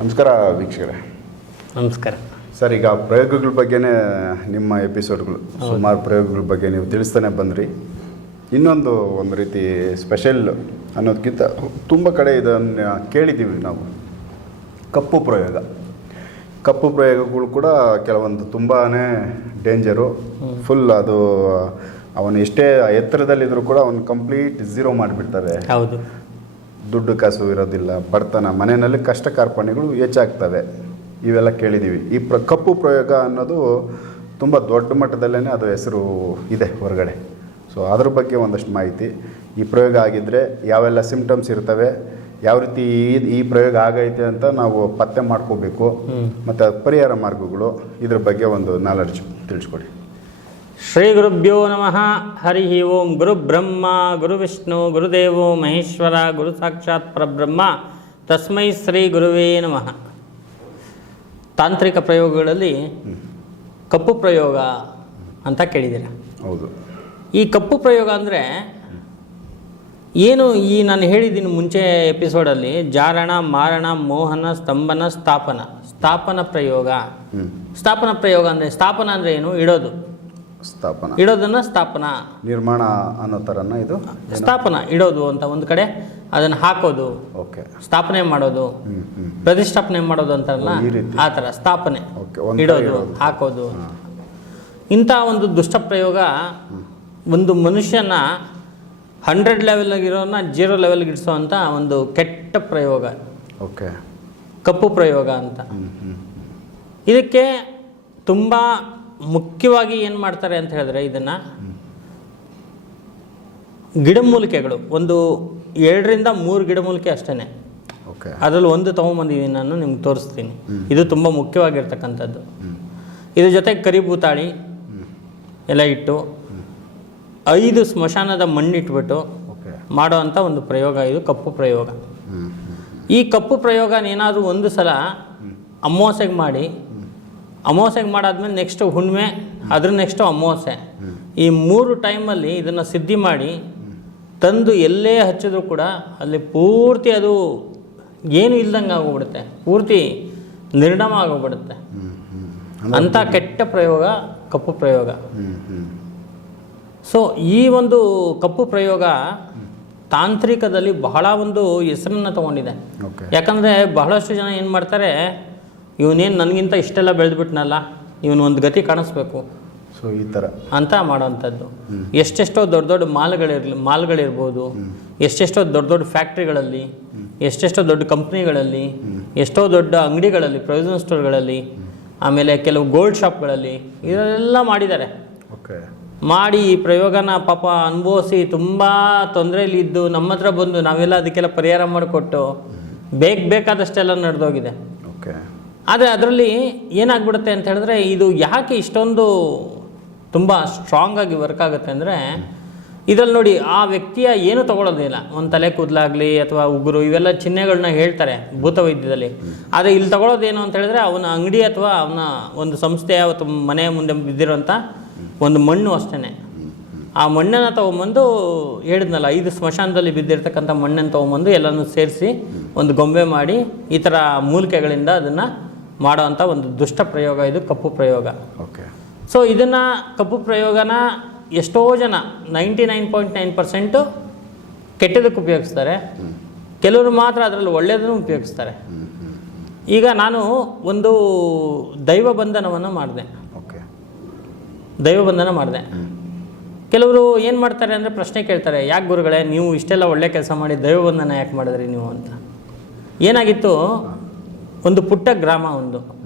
ನಮಸ್ಕಾರ ವೀಕ್ಷಕರೇ. ನಮಸ್ಕಾರ. ಸರ್ ಈಗ ಪ್ರಯೋಗಗಳ ಬಗ್ಗೆನೇ ನಿಮ್ಮ ಎಪಿಸೋಡ್ಗಳು ಸುಮಾರು ಪ್ರಯೋಗಗಳ ಬಗ್ಗೆ ನೀವು ತಿಳಿಸ್ತಾನೆ ಬಂದ್ರಿ. ಇನ್ನೊಂದು ಒಂದು ರೀತಿ ಸ್ಪೆಷಲ್ ಅನ್ನೋದಕ್ಕಿಂತ ತುಂಬ ಕಡೆ ಇದನ್ನು ಕೇಳಿದ್ದೀವಿ ನಾವು. ಕಪ್ಪು ಪ್ರಯೋಗ. ಕಪ್ಪು ಪ್ರಯೋಗಗಳು ಕೂಡ ಕೆಲವೊಂದು ತುಂಬಾ ಡೇಂಜರು. ಫುಲ್ ಅದು ಅವನು ಎಷ್ಟೇ ಎತ್ತರದಲ್ಲಿದ್ದರೂ ಕೂಡ ಅವನು ಕಂಪ್ಲೀಟ್ ಝೀರೋ ಮಾಡಿಬಿಡ್ತಾರೆ. ಹೌದು. ದುಡ್ಡು ಕಾಸು ಇರೋದಿಲ್ಲ ಬಡತನ ಮನೆಯಲ್ಲಿ ಕಷ್ಟ ಕಾರ್ಪಣ್ಯಗಳು ಹೆಚ್ಚಾಗ್ತವೆ. ಇವೆಲ್ಲ ಕೇಳಿದ್ದೀವಿ ಈ ಪ್ರ ಕಪ್ಪು ಪ್ರಯೋಗ ಅನ್ನೋದು ತುಂಬ ದೊಡ್ಡ ಮಟ್ಟದಲ್ಲೇ ಅದು ಹೆಸರು ಇದೆ ಹೊರಗಡೆ. ಸೊ ಅದ್ರ ಬಗ್ಗೆ ಒಂದಷ್ಟು ಮಾಹಿತಿ. ಈ ಪ್ರಯೋಗ ಆಗಿದ್ದರೆ ಯಾವೆಲ್ಲ ಸಿಮ್ಟಮ್ಸ್ ಇರ್ತವೆ ಯಾವ ರೀತಿ ಈ ಈ ಪ್ರಯೋಗ ಆಗೈತೆ ಅಂತ ನಾವು ಪತ್ತೆ ಮಾಡ್ಕೋಬೇಕು. ಮತ್ತು ಪರಿಹಾರ ಮಾರ್ಗಗಳು ಇದ್ರ ಬಗ್ಗೆ ಒಂದು ನಾಲೆಡ್ಜ್ ತಿಳಿಸ್ಕೊಡಿ. ಶ್ರೀ ಗುರುಭ್ಯೋ ನಮಃ. ಹರಿ ಓಂ ಗುರು ಬ್ರಹ್ಮ ಗುರು ವಿಷ್ಣು ಗುರುದೇವೋ ಮಹೇಶ್ವರ ಗುರು ಸಾಕ್ಷಾತ್ ಪರಬ್ರಹ್ಮ. ತಸ್ಮೈ ಶ್ರೀ ಗುರುವೇ ನಮಃ. ತಾಂತ್ರಿಕ ಪ್ರಯೋಗಗಳಲ್ಲಿ ಕಪ್ಪು ಪ್ರಯೋಗ ಅಂತ ಕೇಳಿದ್ದೀರ? ಹೌದು. ಈ ಕಪ್ಪು ಪ್ರಯೋಗ ಅಂದರೆ ಏನು ಈ ನಾನು ಹೇಳಿದ್ದೀನಿ ಮುಂಚೆ ಎಪಿಸೋಡಲ್ಲಿ ಜಾರಣ ಮಾರಣ ಮೋಹನ ಸ್ತಂಭನ ಸ್ಥಾಪನ. ಸ್ಥಾಪನ ಪ್ರಯೋಗ. ಸ್ಥಾಪನ ಪ್ರಯೋಗ ಅಂದರೆ ಸ್ಥಾಪನ ಅಂದರೆ ಏನು? ಇಡೋದು. ಸ್ಥಾಪನ. ಇಡೋದನ್ನ ಸ್ಥಾಪನ. ನಿರ್ಮಾಣ ಅನ್ನೋ ಥರನ ಇದು ಸ್ಥಾಪನ ಇಡೋದು ಅಂತ ಒಂದು ಕಡೆ ಅದನ್ನು ಹಾಕೋದು ಓಕೆ. ಸ್ಥಾಪನೆ ಮಾಡೋದು ಪ್ರತಿಷ್ಠಾಪನೆ ಮಾಡೋದು ಅಂತಾರಲ್ಲ. ಆ ಥರ ಸ್ಥಾಪನೆ. ಓಕೆ ಇಡೋದು. ಹಾಕೋದು. ಇಂಥ ಒಂದು ದುಷ್ಟ ಪ್ರಯೋಗ ಒಂದು ಮನುಷ್ಯನ ಹಂಡ್ರೆಡ್ ಲೆವೆಲ್ಗಿರೋನ ಜೀರೋ ಲೆವೆಲ್ಗೆ ಅಂತ ಒಂದು ಕೆಟ್ಟ ಪ್ರಯೋಗ. ಓಕೆ. ಕಪ್ಪು ಪ್ರಯೋಗ ಅಂತ. ಇದಕ್ಕೆ ತುಂಬ ಮುಖ್ಯವಾಗಿ ಏನು ಮಾಡ್ತಾರೆ ಅಂತ ಹೇಳಿದ್ರೆ ಇದನ್ನು ಗಿಡಮೂಲಿಕೆಗಳು ಒಂದು ಎರಡರಿಂದ ಮೂರು ಗಿಡಮೂಲಿಕೆ ಅಷ್ಟೇ ಓಕೆ ಅದರಲ್ಲಿ ಒಂದು ತೊಗೊಂಬಂದಿದ್ದೀನಿ ನಾನು ನಿಮ್ಗೆ ತೋರಿಸ್ತೀನಿ. ಇದು ತುಂಬ ಮುಖ್ಯವಾಗಿರ್ತಕ್ಕಂಥದ್ದು. ಇದ್ರ ಜೊತೆಗೆ ಕರಿಬೂತಾಳಿ ಎಲ್ಲ ಇಟ್ಟು ಐದು ಸ್ಮಶಾನದ ಮಣ್ಣಿಟ್ಬಿಟ್ಟು ಓಕೆ ಮಾಡೋ ಅಂಥ ಒಂದು ಪ್ರಯೋಗ ಇದು ಕಪ್ಪು ಪ್ರಯೋಗ. ಈ ಕಪ್ಪು ಪ್ರಯೋಗನ ಏನಾದರೂ ಒಂದು ಸಲ ಅಮಾವಾಸ್ಯೆಗೆ ಮಾಡಿ ಅಮಾವಾಸ್ಯೆಗೆ ಮಾಡಾದ್ಮೇಲೆ ನೆಕ್ಸ್ಟ್ ಹುಣ್ಣಿಮೆ ಅದ್ರ ನೆಕ್ಸ್ಟು ಅಮಾವಾಸ್ಯೆ. ಈ ಮೂರು ಟೈಮಲ್ಲಿ ಇದನ್ನು ಸಿದ್ಧಿ ಮಾಡಿ ತಂದು ಎಲ್ಲೇ ಹಚ್ಚಿದ್ರು ಕೂಡ ಅಲ್ಲಿ ಪೂರ್ತಿ ಅದು ಏನು ಇಲ್ದಂಗೆ ಆಗೋಗ್ಬಿಡುತ್ತೆ. ಪೂರ್ತಿ ನಿರ್ಣಮ ಆಗೋಗ್ಬಿಡುತ್ತೆ. ಅಂಥ ಕೆಟ್ಟ ಪ್ರಯೋಗ ಕಪ್ಪು ಪ್ರಯೋಗ. ಸೊ ಈ ಒಂದು ಕಪ್ಪು ಪ್ರಯೋಗ ತಾಂತ್ರಿಕದಲ್ಲಿ ಬಹಳ ಒಂದು ಹೆಸರನ್ನು ತಗೊಂಡಿದೆ. ಯಾಕಂದರೆ ಬಹಳಷ್ಟು ಜನ ಏನು ಮಾಡ್ತಾರೆ ಇವನೇನು ನನಗಿಂತ ಇಷ್ಟೆಲ್ಲ ಬೆಳೆದ್ಬಿಟ್ನಲ್ಲ ಇವನು ಒಂದು ಗತಿ ಕಾಣಿಸ್ಬೇಕು. ಸೊ ಈ ಥರ ಅಂತ ಮಾಡೋವಂಥದ್ದು ಎಷ್ಟೆಷ್ಟೋ ದೊಡ್ಡ ದೊಡ್ಡ ಮಾಲ್ಗಳಿರಲಿ ಮಾಲ್ಗಳಿರ್ಬೋದು. ಎಷ್ಟೆಷ್ಟೋ ದೊಡ್ಡ ದೊಡ್ಡ ಫ್ಯಾಕ್ಟ್ರಿಗಳಲ್ಲಿ ಎಷ್ಟೆಷ್ಟೋ ದೊಡ್ಡ ಕಂಪ್ನಿಗಳಲ್ಲಿ ಎಷ್ಟೋ ದೊಡ್ಡ ಅಂಗಡಿಗಳಲ್ಲಿ ಪ್ರೊವಿಷನ್ ಸ್ಟೋರ್ಗಳಲ್ಲಿ ಆಮೇಲೆ ಕೆಲವು ಗೋಲ್ಡ್ ಶಾಪ್ಗಳಲ್ಲಿ ಇದೆಲ್ಲ ಮಾಡಿದ್ದಾರೆ. ಓಕೆ. ಮಾಡಿ ಈ ಪ್ರಯೋಗನ ಪಾಪ ಅನುಭವಿಸಿ ತುಂಬ ತೊಂದರೆಯಲ್ಲಿದ್ದು ನಮ್ಮ ಹತ್ರ ಬಂದು ನಾವೆಲ್ಲ ಅದಕ್ಕೆಲ್ಲ ಪರಿಹಾರ ಮಾಡಿಕೊಟ್ಟು ಬೇಕು ಬೇಕಾದಷ್ಟೆಲ್ಲ ನಡೆದೋಗಿದೆ. ಓಕೆ. ಆದರೆ ಅದರಲ್ಲಿ ಏನಾಗ್ಬಿಡುತ್ತೆ ಅಂತ ಹೇಳಿದ್ರೆ ಇದು ಯಾಕೆ ಇಷ್ಟೊಂದು ತುಂಬ ಸ್ಟ್ರಾಂಗ್ ಆಗಿ ವರ್ಕ್ ಆಗುತ್ತೆ ಅಂದರೆ ಇದರಲ್ಲಿ ನೋಡಿ ಆ ವ್ಯಕ್ತಿಯ ಏನು ತಗೊಳ್ಳೋದಿಲ್ಲ. ಒಂದು ತಲೆ ಕೂದಲಾಗಲಿ ಅಥವಾ ಉಗುರು, ಇವೆಲ್ಲ ಚಿಹ್ನೆಗಳನ್ನ ಹೇಳ್ತಾರೆ ಭೂತವೈದ್ಯದಲ್ಲಿ. ಆದರೆ ಇಲ್ಲಿ ತಗೊಳ್ಳೋದೇನು ಅಂತ ಹೇಳಿದ್ರೆ ಅವನ ಅಂಗಡಿ ಅಥವಾ ಅವನ ಒಂದು ಸಂಸ್ಥೆ ಅಥವಾ ಮನೆಯ ಮುಂದೆ ಬಿದ್ದಿರುವಂಥ ಒಂದು ಮಣ್ಣು ಅಷ್ಟೇ ಆ ಮಣ್ಣನ್ನು ತೊಗೊಂಬಂದು ಹೇಳಿದ್ನಲ್ಲ, ಐದು ಸ್ಮಶಾನದಲ್ಲಿ ಬಿದ್ದಿರ್ತಕ್ಕಂಥ ಮಣ್ಣನ್ನು ತೊಗೊಂಬಂದು ಎಲ್ಲನೂ ಸೇರಿಸಿ ಒಂದು ಗೊಂಬೆ ಮಾಡಿ ಈ ಥರ ಮೂಲಿಕೆಗಳಿಂದ ಅದನ್ನು ಮಾಡೋವಂಥ ಒಂದು ದುಷ್ಟ ಪ್ರಯೋಗ ಇದು ಕಪ್ಪು ಪ್ರಯೋಗ. ಓಕೆ. ಸೊ ಇದನ್ನು ಕಪ್ಪು ಪ್ರಯೋಗನ ಎಷ್ಟೋ ಜನ ninety nine point nine percent ಕೆಟ್ಟದಕ್ಕೆ ಉಪಯೋಗಿಸ್ತಾರೆ. ಕೆಲವರು ಮಾತ್ರ ಅದರಲ್ಲಿ ಒಳ್ಳೆಯದನ್ನು ಉಪಯೋಗಿಸ್ತಾರೆ. ಈಗ ನಾನು ಒಂದು ದೈವ ಬಂಧನವನ್ನು ಮಾಡಿದೆ. ಓಕೆ. ದೈವ ಬಂಧನ ಮಾಡಿದೆ. ಕೆಲವರು ಏನು ಮಾಡ್ತಾರೆ ಅಂದರೆ ಪ್ರಶ್ನೆ ಕೇಳ್ತಾರೆ ಯಾಕೆ ಗುರುಗಳೇ ನೀವು ಇಷ್ಟೆಲ್ಲ ಒಳ್ಳೆ ಕೆಲಸ ಮಾಡಿ ದೈವ ಬಂಧನ ಯಾಕೆ ಮಾಡಿದ್ರಿ ನೀವು ಅಂತ. ಏನಾಗಿತ್ತು? ಒಂದು ಪುಟ್ಟ ಗ್ರಾಮ ಒಂದು.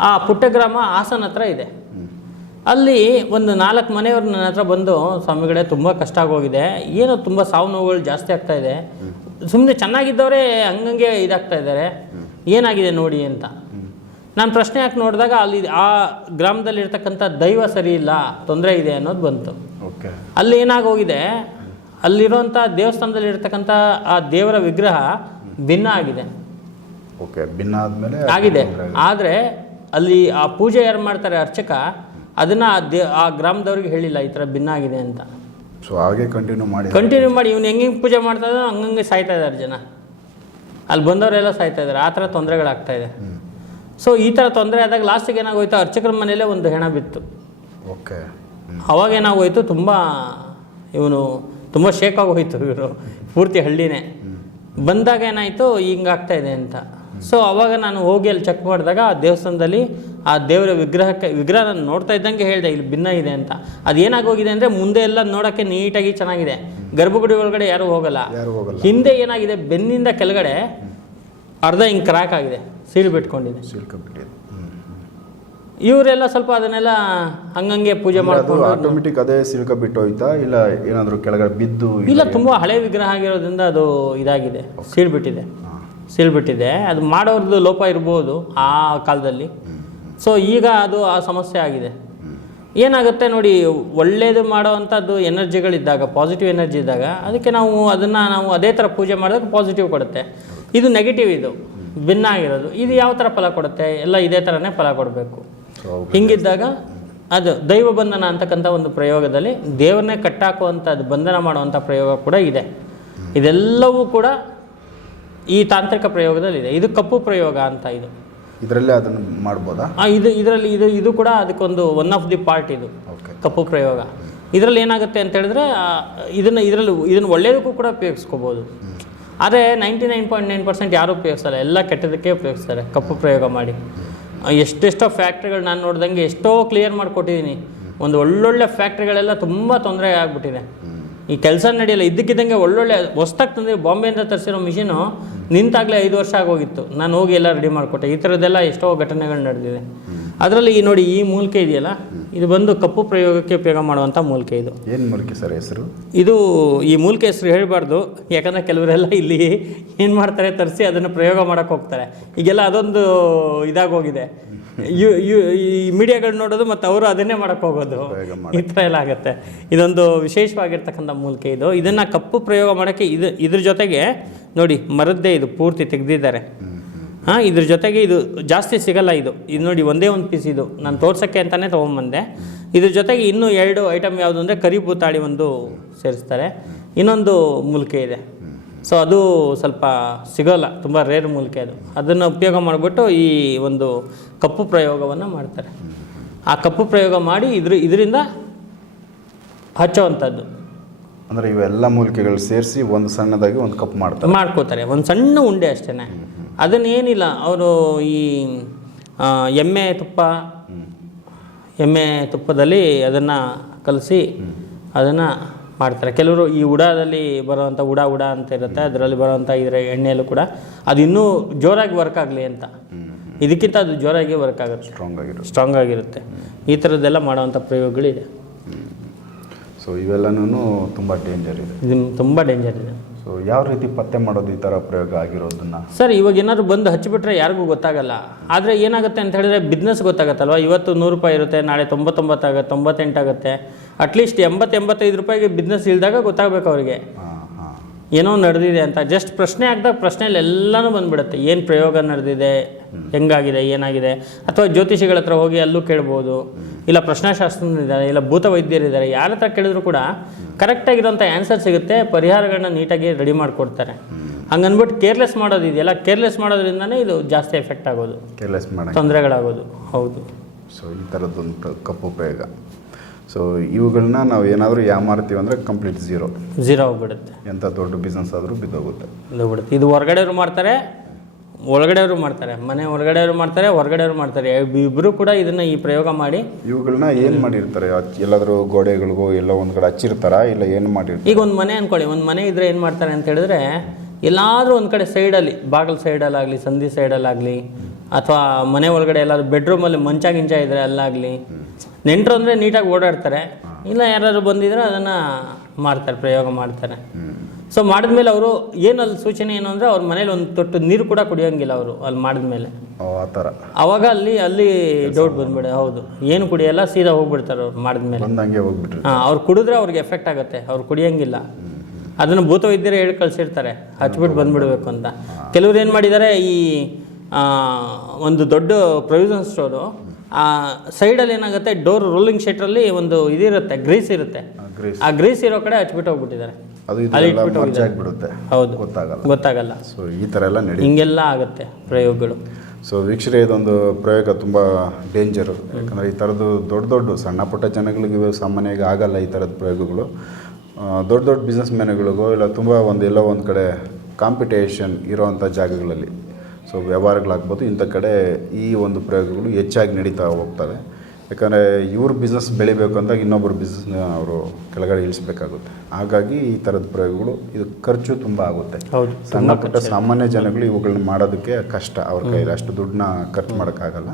ಆ ಪುಟ್ಟ ಗ್ರಾಮ ಹಾಸನ ಹತ್ರ ಇದೆ. ಅಲ್ಲಿ ಒಂದು ನಾಲ್ಕು ಮನೆಯವರು ನನ್ನ ಹತ್ರ ಬಂದು ಸ್ವಾಮಿಗಳೇ ತುಂಬ ಕಷ್ಟ ಆಗೋಗಿದೆ. ಏನೋ ತುಂಬ ಸಾವು ನೋವುಗಳು ಜಾಸ್ತಿ ಆಗ್ತಾ ಇದೆ. ಸುಮ್ಮನೆ ಚೆನ್ನಾಗಿದ್ದವರೇ ಹಂಗಂಗೆ ಇದಾಗ್ತಾ ಇದ್ದಾರೆ. ಏನಾಗಿದೆ ನೋಡಿ ಅಂತ. ನಾನು ಪ್ರಶ್ನೆ ಯಾಕೆ ನೋಡಿದಾಗ ಅಲ್ಲಿ ಆ ಗ್ರಾಮದಲ್ಲಿರ್ತಕ್ಕಂಥ ದೈವ ಸರಿ ಇಲ್ಲ ತೊಂದರೆ ಇದೆ ಅನ್ನೋದು ಬಂತು. ಓಕೆ. ಅಲ್ಲಿ ಏನಾಗೋಗಿದೆ ಅಲ್ಲಿರುವಂಥ ದೇವಸ್ಥಾನದಲ್ಲಿರ್ತಕ್ಕಂಥ ಆ ದೇವರ ವಿಗ್ರಹ ಭಿನ್ನ ಆಗಿದೆ. ಓಕೆ ಭಿನ್ನ ಆದಮೇಲೆ ಆಗಿದೆ. ಆದರೆ ಅಲ್ಲಿ ಆ ಪೂಜೆ ಯಾರು ಮಾಡ್ತಾರೆ ಅರ್ಚಕ? ಅದನ್ನ ಆ ದೇ ಆ ಗ್ರಾಮದವ್ರಿಗೆ ಹೇಳಿಲ್ಲ ಈ ಥರ ಭಿನ್ನ ಆಗಿದೆ ಅಂತ. ಸೊ ಹಾಗೆ ಕಂಟಿನ್ಯೂ ಮಾಡಿ. ಕಂಟಿನ್ಯೂ ಮಾಡಿ ಇವ್ನು ಹೆಂಗೆ ಪೂಜೆ ಮಾಡ್ತಾ ಇದ್ದಾನೋ ಹಂಗಂಗೆ ಸಾಯ್ತಾ ಇದ್ದಾರೆ ಜನ. ಅಲ್ಲಿ ಬಂದವರೆಲ್ಲ ಸಾಯ್ತಾ ಇದ್ದಾರೆ. ಆ ಥರ ತೊಂದರೆಗಳಾಗ್ತಾ ಇದೆ. ಸೊ ಈ ಥರ ತೊಂದರೆ ಆದಾಗ ಲಾಸ್ಟಿಗೆ ಏನಾಗೋಯ್ತು? ಅರ್ಚಕರ ಮನೇಲೇ ಒಂದು ಹೆಣ ಬಿತ್ತು. ಓಕೆ. ಅವಾಗ ಏನಾಗೋಯ್ತು? ತುಂಬ ಇವನು ತುಂಬ ಶೇಕ್ ಆಗೋಯ್ತು ಇವರು. ಪೂರ್ತಿ ಹಳ್ಳಿನೇ. ಬಂದಾಗ ಏನಾಯಿತು? ಹಿಂಗಾಗ್ತಾ ಇದೆ ಅಂತ. ಸೊ ಅವಾಗ ನಾನು ಹೋಗಿ ಅಲ್ಲಿ ಚೆಕ್ ಮಾಡಿದಾಗ ಆ ದೇವಸ್ಥಾನದಲ್ಲಿ ಆ ದೇವರ ವಿಗ್ರಹಕ್ಕೆ ವಿಗ್ರಹ ನಾನು ನೋಡ್ತಾ ಇದ್ದಂಗೆ ಹೇಳಿದೆ ಇಲ್ಲಿ ಭಿನ್ನ ಇದೆ ಅಂತ. ಅದು ಏನಾಗೋಗಿದೆ ಅಂದರೆ ಮುಂದೆ ಎಲ್ಲ ನೋಡೋಕ್ಕೆ ನೀಟಾಗಿ ಚೆನ್ನಾಗಿದೆ. ಗರ್ಭಗುಡಿ ಒಳಗಡೆ ಯಾರೂ ಹೋಗಲ್ಲ. ಯಾರು ಹೋಗಲ್ಲ. ಹಿಂದೆ ಏನಾಗಿದೆ? ಬೆನ್ನಿಂದ ಕೆಳಗಡೆ ಅರ್ಧ ಹಿಂಗೆ ಕ್ರ್ಯಾಕ್ ಆಗಿದೆ. ಸೀಳು ಬಿಟ್ಕೊಂಡಿದೆ. ಇವರೆಲ್ಲ ಸ್ವಲ್ಪ ಅದನ್ನೆಲ್ಲ ಹಂಗಂಗೆ ಪೂಜೆ ಮಾಡೋದು ಆಟೋಮೆಟಿಕ್ ಅದೇ ಸಿಲ್ಕಬಿಟ್ಟು ಹೋಯ್ತಾ ಇಲ್ಲ ಏನಾದರೂ ಕೆಳಗಡೆ ಬಿದ್ದು ಇಲ್ಲ ತುಂಬ ಹಳೆ ವಿಗ್ರಹ ಆಗಿರೋದ್ರಿಂದ ಅದು ಇದಾಗಿದೆ. ಸೀಳ್ಬಿಟ್ಟಿದೆ ಸೀಳ್ಬಿಟ್ಟಿದೆ. ಅದು ಮಾಡೋರ್ದು ಲೋಪ ಇರ್ಬೋದು ಆ ಕಾಲದಲ್ಲಿ. ಸೊ ಈಗ ಅದು ಆ ಸಮಸ್ಯೆ ಆಗಿದೆ. ಏನಾಗುತ್ತೆ ನೋಡಿ ಒಳ್ಳೇದು ಮಾಡೋವಂಥದ್ದು ಎನರ್ಜಿಗಳಿದ್ದಾಗ ಪಾಸಿಟಿವ್ ಎನರ್ಜಿ ಇದ್ದಾಗ ಅದಕ್ಕೆ ನಾವು ಅದನ್ನು ನಾವು ಅದೇ ಥರ ಪೂಜೆ ಮಾಡಿದಾಗ ಪಾಸಿಟಿವ್ ಕೊಡುತ್ತೆ. ಇದು ನೆಗೆಟಿವ್ ಇದು. ಭಿನ್ನ ಆಗಿರೋದು. ಇದು ಯಾವ ಥರ ಫಲ ಕೊಡುತ್ತೆ? ಎಲ್ಲ ಇದೇ ಥರನೇ ಫಲ ಕೊಡಬೇಕು. ಹಿಂಗಿದ್ದಾಗ ಅದು ದೈವ ಬಂಧನ ಅಂತಕ್ಕಂಥ ಒಂದು ಪ್ರಯೋಗದಲ್ಲಿ ದೇವರನ್ನೇ ಕಟ್ಟಾಕುವಂಥದ್ದು ಬಂಧನ ಮಾಡುವಂಥ ಪ್ರಯೋಗ ಕೂಡ ಇದೆ. ಇದೆಲ್ಲವೂ ಕೂಡ ಈ ತಾಂತ್ರಿಕ ಪ್ರಯೋಗದಲ್ಲಿದೆ. ಇದು ಕಪ್ಪು ಪ್ರಯೋಗ ಅಂತ ಇದು. ಇದರಲ್ಲಿ ಅದನ್ನು ಮಾಡ್ಬೋದಾ? ಆ, ಇದು ಇದರಲ್ಲಿ ಇದು ಇದು ಕೂಡ ಅದಕ್ಕೊಂದು ಒನ್ ಆಫ್ ದಿ ಪಾರ್ಟ್ ಇದು. ಓಕೆ ಕಪ್ಪು ಪ್ರಯೋಗ. ಇದರಲ್ಲಿ ಏನಾಗುತ್ತೆ ಅಂತ ಹೇಳಿದ್ರೆ ಆ, ಇದನ್ನು ಇದರಲ್ಲಿ ಇದನ್ನು ಒಳ್ಳೆಯದಕ್ಕೂ ಕೂಡ ಉಪಯೋಗಿಸ್ಕೋಬೋದು. ಆದರೆ ninety nine point nine percent ಯಾರೂ ಉಪಯೋಗಿಸಲ್ಲ. ಎಲ್ಲ ಕೆಟ್ಟದಕ್ಕೆ ಉಪಯೋಗಿಸ್ತಾರೆ ಕಪ್ಪು ಪ್ರಯೋಗ ಮಾಡಿ. ಆ, ಎಷ್ಟೆಷ್ಟೋ ಫ್ಯಾಕ್ಟ್ರಿಗಳು ನಾನು ನೋಡ್ದಂಗೆ ಎಷ್ಟೋ ಕ್ಲಿಯರ್ ಮಾಡಿಕೊಟ್ಟಿದ್ದೀನಿ ಒಂದು ಒಳ್ಳೊಳ್ಳೆ ಫ್ಯಾಕ್ಟ್ರಿಗಳೆಲ್ಲ ತುಂಬ ತೊಂದರೆ ಆಗಿಬಿಟ್ಟಿದೆ. ಈ ಕೆಲಸ ನಡೆಯಲ್ಲ ಇದ್ದಕ್ಕಿದ್ದಂಗೆ ಒಳ್ಳೊಳ್ಳೆ ಹೊಸ್ದಾಗಿ ತಂದರೆ ಬಾಂಬೆಯಿಂದ ತರಿಸಿರೋ ಮಿಷಿನು ನಿಂತಾಗಲೇ ಐದು ವರ್ಷ ಆಗೋಗಿತ್ತು. ನಾನು ಹೋಗಿ ಎಲ್ಲ ರೆಡಿ ಮಾಡಿಕೊಟ್ಟೆ. ಈ ಥರದ್ದೆಲ್ಲ ಎಷ್ಟೋ ಘಟನೆಗಳು ನಡೆದಿದೆ. ಅದರಲ್ಲಿ ಈ ನೋಡಿ ಈ ಮೂಲಿಕೆ ಇದೆಯಲ್ಲ? ಇದು ಬಂದು ಕಪ್ಪು ಪ್ರಯೋಗಕ್ಕೆ ಉಪಯೋಗ ಮಾಡುವಂಥ ಮೂಲಿಕೆ ಇದು. ಏನು ಮೂಲಿಕೆ ಸರ್ ಹೆಸರು? ಇದು ಈ ಮೂಲಿಕೆ ಹೆಸರು ಹೇಳಬಾರ್ದು. ಯಾಕಂದರೆ ಕೆಲವರೆಲ್ಲ ಇಲ್ಲಿ ಏನು ಮಾಡ್ತಾರೆ ತರಿಸಿ ಅದನ್ನು ಪ್ರಯೋಗ ಮಾಡೋಕ್ಕೆ ಹೋಗ್ತಾರೆ. ಈಗೆಲ್ಲ ಅದೊಂದು ಇದಾಗೋಗಿದೆ. ಯು ಯು ಈ ಮೀಡಿಯಾಗಳು ನೋಡೋದು ಮತ್ತು ಅವರು ಅದನ್ನೇ ಮಾಡಕ್ಕೆ ಹೋಗೋದು. ಈ ಥರ ಎಲ್ಲ ಆಗುತ್ತೆ. ಇದೊಂದು ವಿಶೇಷವಾಗಿರ್ತಕ್ಕಂಥ ಮೂಲಿಕೆ ಇದು. ಇದನ್ನು ಕಪ್ಪು ಪ್ರಯೋಗ ಮಾಡೋಕ್ಕೆ ಇದು ಇದ್ರ ಜೊತೆಗೆ ನೋಡಿ ಮರದ್ದೇ ಇದು ಪೂರ್ತಿ ತೆಗೆದಿದ್ದಾರೆ. ಹಾಂ ಇದ್ರ ಜೊತೆಗೆ ಇದು ಜಾಸ್ತಿ ಸಿಗಲ್ಲ ಇದು. ಇದು ನೋಡಿ ಒಂದೇ ಒಂದು ಪೀಸ್ ಇದು. ನಾನು ತೋರ್ಸೋಕ್ಕೆ ಅಂತಲೇ ತೊಗೊಂಬಂದೆ. ಇದ್ರ ಜೊತೆಗೆ ಇನ್ನೂ ಎರಡು ಐಟಮ್ ಯಾವುದು ಅಂದರೆ ಕರಿ ಬೂತಾಳಿ ಒಂದು ಸೇರಿಸ್ತಾರೆ. ಇನ್ನೊಂದು ಮೂಲಿಕೆ ಇದೆ. ಸೊ ಅದು ಸ್ವಲ್ಪ ಸಿಗೋಲ್ಲ ತುಂಬ ರೇರ್ ಮೂಲಿಕೆ ಅದು. ಅದನ್ನು ಉಪಯೋಗ ಮಾಡಿಬಿಟ್ಟು ಈ ಒಂದು ಕಪ್ಪು ಪ್ರಯೋಗವನ್ನು ಮಾಡ್ತಾರೆ. ಆ ಕಪ್ಪು ಪ್ರಯೋಗ ಮಾಡಿ ಇದ್ರ ಇದರಿಂದ ಹಚ್ಚುವಂಥದ್ದು. ಅಂದರೆ ಇವೆಲ್ಲ ಮೂಲಿಕೆಗಳು ಸೇರಿಸಿ ಒಂದು ಸಣ್ಣದಾಗಿ ಒಂದು ಕಪ್ ಮಾಡ್ತಾರೆ. ಮಾಡ್ಕೋತಾರೆ. ಒಂದು ಸಣ್ಣ ಉಂಡೆ ಅಷ್ಟೇ ಅದನ್ನೇನಿಲ್ಲ ಅವರು ಈ ಎಮ್ಮೆ ತುಪ್ಪ ಎಮ್ಮೆ ತುಪ್ಪದಲ್ಲಿ ಅದನ್ನು ಕಲಸಿ ಅದನ್ನು ಮಾಡ್ತಾರೆ. ಕೆಲವರು ಈ ಉಡಾದಲ್ಲಿ ಬರುವಂಥ ಉಡ ಉಡ ಅಂತ ಇರುತ್ತೆ ಅದರಲ್ಲಿ ಬರುವಂಥ ಇದರ ಎಣ್ಣೆಯಲ್ಲೂ ಕೂಡ ಅದು ಇನ್ನೂ ಜೋರಾಗಿ ವರ್ಕ್ ಆಗಲಿ ಅಂತ. ಇದಕ್ಕಿಂತ ಅದು ಜೋರಾಗಿ ವರ್ಕ್ ಆಗುತ್ತೆ. ಸ್ಟ್ರಾಂಗ್ ಆಗಿರುತ್ತೆ. ಸ್ಟ್ರಾಂಗ್ ಆಗಿರುತ್ತೆ. ಈ ಥರದ್ದೆಲ್ಲ ಮಾಡುವಂಥ ಪ್ರಯೋಗಗಳಿದೆ ಸೊ ಇವೆಲ್ಲನೂ ತುಂಬ ಡೇಂಜರ್ ಇದೆ. ಇದು ತುಂಬ ಡೇಂಜರ್ ಇದೆ. ಸೊ ಯಾವ ರೀತಿ ಪತ್ತೆ ಮಾಡೋದು ಈ ಥರ ಪ್ರಯೋಗ ಆಗಿರೋದನ್ನ? ಸರ್ ಇವಾಗ ಏನಾದ್ರು ಬಂದು ಹಚ್ಚಿಬಿಟ್ರೆ ಯಾರಿಗೂ ಗೊತ್ತಾಗಲ್ಲ. ಆದರೆ ಏನಾಗುತ್ತೆ ಅಂತ ಹೇಳಿದ್ರೆ ಬಿಸ್ನೆಸ್ ಗೊತ್ತಾಗತ್ತಲ್ವ? ಇವತ್ತು ನೂರು ರೂಪಾಯಿ ಇರುತ್ತೆ ನಾಳೆ ತೊಂಬತ್ತೊಂಬತ್ತಾಗುತ್ತೆ ತೊಂಬತ್ತೆಂಟಾಗುತ್ತೆ ಅಟ್ಲೀಸ್ಟ್ ಎಂಬತ್ತು ಎಂಬತ್ತೈದು ರೂಪಾಯಿಗೆ ಬಿಸ್ನೆಸ್ ಇಲ್ದಾಗ ಗೊತ್ತಾಗಬೇಕು ಅವರಿಗೆ. ಏನೋ ನಡೆದಿದೆ ಅಂತ. ಜಸ್ಟ್ ಪ್ರಶ್ನೆ ಹಾಕಿದಾಗ ಪ್ರಶ್ನೆಯಲ್ಲಿ ಎಲ್ಲನೂ ಬಂದ್ಬಿಡುತ್ತೆ. ಏನು ಪ್ರಯೋಗ ನಡೆದಿದೆ? ಹೆಂಗಾಗಿದೆ? ಏನಾಗಿದೆ? ಅಥವಾ ಜ್ಯೋತಿಷಿಗಳ ಹತ್ರ ಹೋಗಿ ಅಲ್ಲೂ ಕೇಳ್ಬೋದು. ಇಲ್ಲ ಪ್ರಶ್ನಾಶಾಸ್ತ್ರಜ್ಞರಿದ್ದಾರೆ ಇಲ್ಲ ಭೂತ ವೈದ್ಯರಿದ್ದಾರೆ ಯಾರ ಹತ್ರ ಕೇಳಿದ್ರು ಕೂಡ ಕರೆಕ್ಟಾಗಿರೋಂಥ ಆನ್ಸರ್ ಸಿಗುತ್ತೆ. ಪರಿಹಾರಗಳನ್ನ ನೀಟಾಗಿ ರೆಡಿ ಮಾಡಿಕೊಡ್ತಾರೆ. ಹಂಗನ್ಬಿಟ್ಟು ಕೇರ್ಲೆಸ್ ಮಾಡೋದಿದೆಯಲ್ಲ ಕೇರ್ಲೆಸ್ ಮಾಡೋದ್ರಿಂದನೇ ಇದು ಜಾಸ್ತಿ ಎಫೆಕ್ಟ್ ಆಗೋದು. ಕೇರ್ಲೆಸ್ ಮಾಡಿ ತೊಂದರೆಗಳಾಗೋದು. ಹೌದು. ಸೊ ಈ ಥರದ್ದೊಂದು ಕಪ್ಪು ಉಪಯೋಗ. ಸೊ ಇವುಗಳನ್ನ ನಾವು ಏನಾದರೂ ಯಾಮಾರ್ತೀವಿ ಅಂದರೆ ಕಂಪ್ಲೀಟ್ ಝೀರೋ ಝೀರೋ ಆಗಿಬಿಡುತ್ತೆ. ಎಂಥ ದೊಡ್ಡ ಬಿಸ್ನೆಸ್ ಆದರೂ ಬಿದ್ದೋಗುತ್ತೆ. ಬಿದ್ದೋಗ್ಬಿಡುತ್ತೆ. ಬಿಡುತ್ತೆ ಇದು ಹೊರಗಡೆಯವರು ಮಾಡ್ತಾರೆ ಒಳಗಡೆಯವರು ಮಾಡ್ತಾರೆ ಮನೆ ಒಳಗಡೆಯವರು ಮಾಡ್ತಾರೆ ಹೊರಗಡೆಯವರು ಮಾಡ್ತಾರೆ. ಇಬ್ಬರು ಕೂಡ ಇದನ್ನು ಈ ಪ್ರಯೋಗ ಮಾಡಿ ಇವುಗಳನ್ನ ಏನು ಮಾಡಿರ್ತಾರೆ? ಎಲ್ಲಾದರೂ ಗೋಡೆಗಳಿಗೋ ಎಲ್ಲ ಒಂದು ಕಡೆ ಹಚ್ಚಿರ್ತಾರ? ಇಲ್ಲ ಏನು ಮಾಡಿರ್ತಾರೆ? ಈಗ ಒಂದು ಮನೆ ಅಂದ್ಕೊಳ್ಳಿ ಒಂದು ಮನೆ ಇದ್ರೆ ಏನು ಮಾಡ್ತಾರೆ ಅಂತ ಹೇಳಿದ್ರೆ ಎಲ್ಲಾದರೂ ಒಂದು ಕಡೆ ಸೈಡಲ್ಲಿ ಬಾಗಿಲು ಸೈಡಲ್ಲಾಗಲಿ ಸಂಧಿ ಸೈಡಲ್ಲಾಗಲಿ ಅಥವಾ ಮನೆ ಒಳಗಡೆ ಎಲ್ಲಾದ್ರೂ ಬೆಡ್ರೂಮಲ್ಲಿ ಮಂಚ ಗಿಂಚ ಇದ್ರೆ ಅಲ್ಲಾಗಲಿ. ನೆಂಟರು ಅಂದರೆ ನೀಟಾಗಿ ಓಡಾಡ್ತಾರೆ. ಇಲ್ಲ ಯಾರಾದ್ರು ಬಂದಿದ್ರೆ ಅದನ್ನು ಮಾಡ್ತಾರೆ ಪ್ರಯೋಗ ಮಾಡ್ತಾರೆ. ಸೊ ಮಾಡಿದ್ಮೇಲೆ ಅವರು ಏನಲ್ಲಿ ಸೂಚನೆ ಏನು ಅಂದರೆ ಅವ್ರ ಮನೇಲಿ ಒಂದು ತೊಟ್ಟು ನೀರು ಕೂಡ ಕುಡಿಯೋಂಗಿಲ್ಲ ಅವರು ಅಲ್ಲಿ ಮಾಡಿದ್ಮೇಲೆ. ಅವಾಗ ಅಲ್ಲಿ ಅಲ್ಲಿ ಡೌಟ್ ಬಂದ್ಬಿಡ ಹೌದು. ಏನು ಕುಡಿಯಲ್ಲ ಸೀದಾ ಹೋಗ್ಬಿಡ್ತಾರೆ ಅವ್ರು ಮಾಡಿದ್ಮೇಲೆ. ಹಾಂ ಅವ್ರು ಕುಡಿದ್ರೆ ಅವ್ರಿಗೆ ಎಫೆಕ್ಟ್ ಆಗುತ್ತೆ ಅವ್ರು ಕುಡಿಯೋಂಗಿಲ್ಲ. ಅದನ್ನು ಭೂತವೈದ್ಯರೇ ಹೇಳಿ ಕಳಿಸಿರ್ತಾರೆ ಹಚ್ಬಿಟ್ಟು ಬಂದ್ಬಿಡ್ಬೇಕು ಅಂತ. ಕೆಲವ್ರು ಏನು ಮಾಡಿದ್ದಾರೆ ಈ ಒಂದು ದೊಡ್ಡ ಪ್ರೊವಿಷನ್ ಸ್ಟೋರು ಆ ಸೈಡಲ್ಲಿ ಏನಾಗುತ್ತೆ ಡೋರ್ ರೋಲಿಂಗ್ ಶೀಟ್ರಲ್ಲಿ ಒಂದು ಇದಿರುತ್ತೆ ಗ್ರೀಸ್ ಇರುತ್ತೆ. ಆ ಗ್ರೀಸ್ ಇರೋ ಕಡೆ ಹಚ್ಬಿಟ್ಟು ಹೋಗ್ಬಿಟ್ಟಿದ್ದಾರೆ. ಆಗಿಬಿಡುತ್ತೆ. ಹೌದು. ಗೊತ್ತಾಗಲ್ಲ. ಗೊತ್ತಾಗಲ್ಲ. ಸೊ ಈ ಥರ ಎಲ್ಲ ನಡಿ ಹಿಂಗೆಲ್ಲ ಆಗುತ್ತೆ ಪ್ರಯೋಗಗಳು. ಸೊ ವೀಕ್ಷಣೆ ಇದೊಂದು ಪ್ರಯೋಗ ತುಂಬ ಡೇಂಜರು ಯಾಕಂದರೆ ಈ ಥರದ್ದು ದೊಡ್ಡ ದೊಡ್ಡ ಸಣ್ಣ ಪುಟ್ಟ ಜನಗಳಿಗೆ ಸಾಮಾನ್ಯವಾಗಿ ಆಗಲ್ಲ ಈ ಥರದ ಪ್ರಯೋಗಗಳು. ದೊಡ್ಡ ದೊಡ್ಡ ಬಿಸ್ನೆಸ್ ಮ್ಯಾನ್ಗಳಿಗೋ ಇಲ್ಲ ತುಂಬ ಒಂದು ಎಲ್ಲೋ ಒಂದು ಕಡೆ ಕಾಂಪಿಟೇಷನ್ ಇರೋವಂಥ ಜಾಗಗಳಲ್ಲಿ. ಸೊ ವ್ಯವಹಾರಗಳಾಗ್ಬೋದು ಇಂಥ ಕಡೆ ಈ ಒಂದು ಪ್ರಯೋಗಗಳು ಹೆಚ್ಚಾಗಿ ನಡೀತಾ ಹೋಗ್ತವೆ. ಯಾಕಂದರೆ ಇವ್ರ ಬಿಸ್ನೆಸ್ ಬೆಳಿಬೇಕು ಅಂದಾಗ ಇನ್ನೊಬ್ಬರು ಬಿಸ್ನೆಸ್ನ ಅವರು ಕೆಳಗಡೆ ಇಳಿಸ್ಬೇಕಾಗುತ್ತೆ. ಹಾಗಾಗಿ ಈ ಥರದ ಪ್ರಯೋಗಗಳು ಇದು ಖರ್ಚು ತುಂಬ ಆಗುತ್ತೆ. ಸಣ್ಣ ಪುಟ್ಟ ಸಾಮಾನ್ಯ ಜನಗಳು ಇವುಗಳನ್ನ ಮಾಡೋದಕ್ಕೆ ಕಷ್ಟ. ಅವ್ರ ಕೈಯಲ್ಲಿ ಅಷ್ಟು ದುಡ್ಡನ್ನ ಖರ್ಚು ಮಾಡೋಕ್ಕಾಗಲ್ಲ.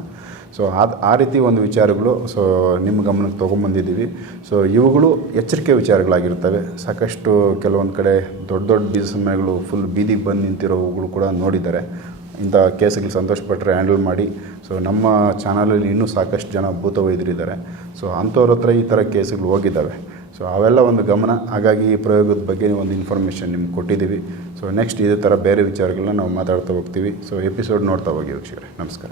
ಸೊ ಅದು ಆ ರೀತಿ ಒಂದು ವಿಚಾರಗಳು ಸೊ ನಿಮ್ಮ ಗಮನಕ್ಕೆ ತೊಗೊಂಬಂದಿದ್ದೀವಿ. ಸೊ ಇವುಗಳು ಎಚ್ಚರಿಕೆ ವಿಚಾರಗಳಾಗಿರ್ತವೆ. ಸಾಕಷ್ಟು ಕೆಲವೊಂದು ಕಡೆ ದೊಡ್ಡ ದೊಡ್ಡ ಬಿಸ್ನೆಸ್ಗಳು ಫುಲ್ ಬೀದಿಗೆ ಬಂದು ನಿಂತಿರೋವುಗಳು ಕೂಡ ನೋಡಿದ್ದಾರೆ. ಇಂಥ ಕೇಸ್ಗಳು ಸಂತೋಷಪಟ್ಟರೆ ಹ್ಯಾಂಡಲ್ ಮಾಡಿ. ಸೊ, ನಮ್ಮ ಚಾನಲಲ್ಲಿ ಇನ್ನೂ ಸಾಕಷ್ಟು ಜನ ಭೂತ ವೈದ್ಯರಿದ್ದಾರೆ ಸೊ, ಅಂಥವ್ರ ಹತ್ರ ಈ ಥರ ಕೇಸ್ಗಳು ಹೋಗಿದ್ದಾವೆ. ಸೊ, ಅವೆಲ್ಲ ಒಂದು ಗಮನ. ಹಾಗಾಗಿ ಈ ಪ್ರಯೋಗದ ಬಗ್ಗೆ ಒಂದು ಇನ್ಫಾರ್ಮೇಷನ್ ನಿಮ್ಗೆ ಕೊಟ್ಟಿದ್ದೀವಿ. ಸೊ, ನೆಕ್ಸ್ಟ್ ಇದೇ ಥರ ಬೇರೆ ವಿಚಾರಗಳನ್ನ ನಾವು ಮಾತಾಡ್ತಾ ಹೋಗ್ತೀವಿ. ಸೊ, ಎಪಿಸೋಡ್ ನೋಡ್ತಾ ಹೋಗಿ ವೀಕ್ಷಕರೇ. ನಮಸ್ಕಾರ.